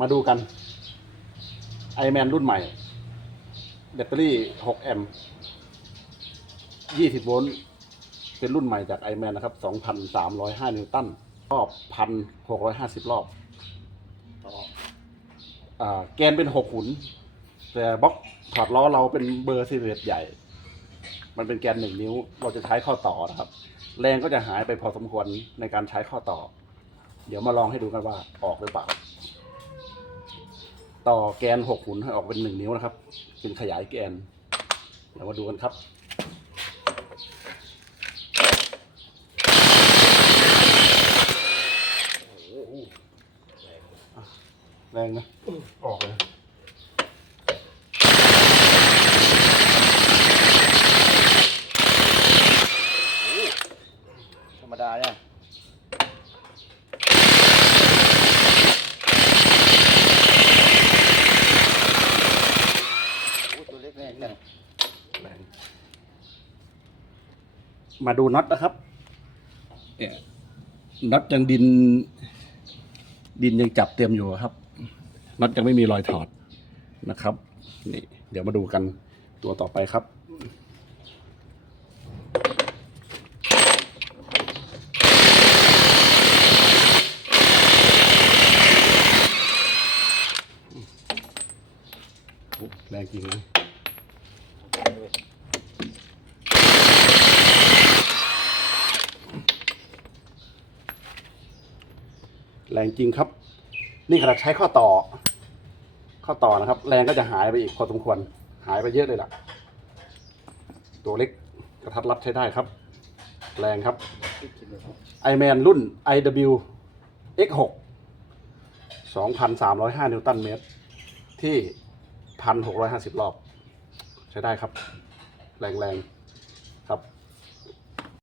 มาดูกันไอแมนรุ่นใหม่ แบตเตอรี่ 6 แอมป์20 โวลต์ เป็นรุ่นใหม่จากไอแมนนะครับ 2,305 นิวตัน รอบ 1,650 รอบ แกนเป็น 6 ขุน แต่บล็อกถอดล้อเราเป็นเบอร์สิบเอ็ดใหญ่ มันเป็นแกนหนึ่งนิ้ว เราจะใช้ข้อต่อนะครับ แรงก็จะหายไปพอสมควรในการใช้ข้อต่อ เดี๋ยวมาลองให้ดูกันว่าออกหรือเปล่า ต่อแกนหกขุนให้ออกเป็นหนึ่งนิ้วนะครับ เป็นขยายแกนเดี๋ยวมาดูกันครับแรงนะออกเลย ธรรมดาเนี่ยโอ้ตัวเล็ กแน่เนี่ยแรงมาดูน็อตนะครับเนี่ยน็อตยังดิน ดินยังจับเต็มอยู่ครับน็อตยังไม่มีรอยถอดนะครับนี่เดี๋ยวมาดูกันตัวต่อไปครับแรงจริงนะ เลยแรงจริงครับ นี่ขนาดใช้ข้อต่อ ข้อต่อนะครับ แรงก็จะหายไปอีกพอสมควร หายไปเยอะเลยล่ะ ตัวเล็กกระทัดรัดใช้ได้ครับ แรงครับ i m a n รุ่น IW X6 2,305 นิวตันเมตร ที่ 1,650 รอบ ใช้ได้ครับ แรงๆ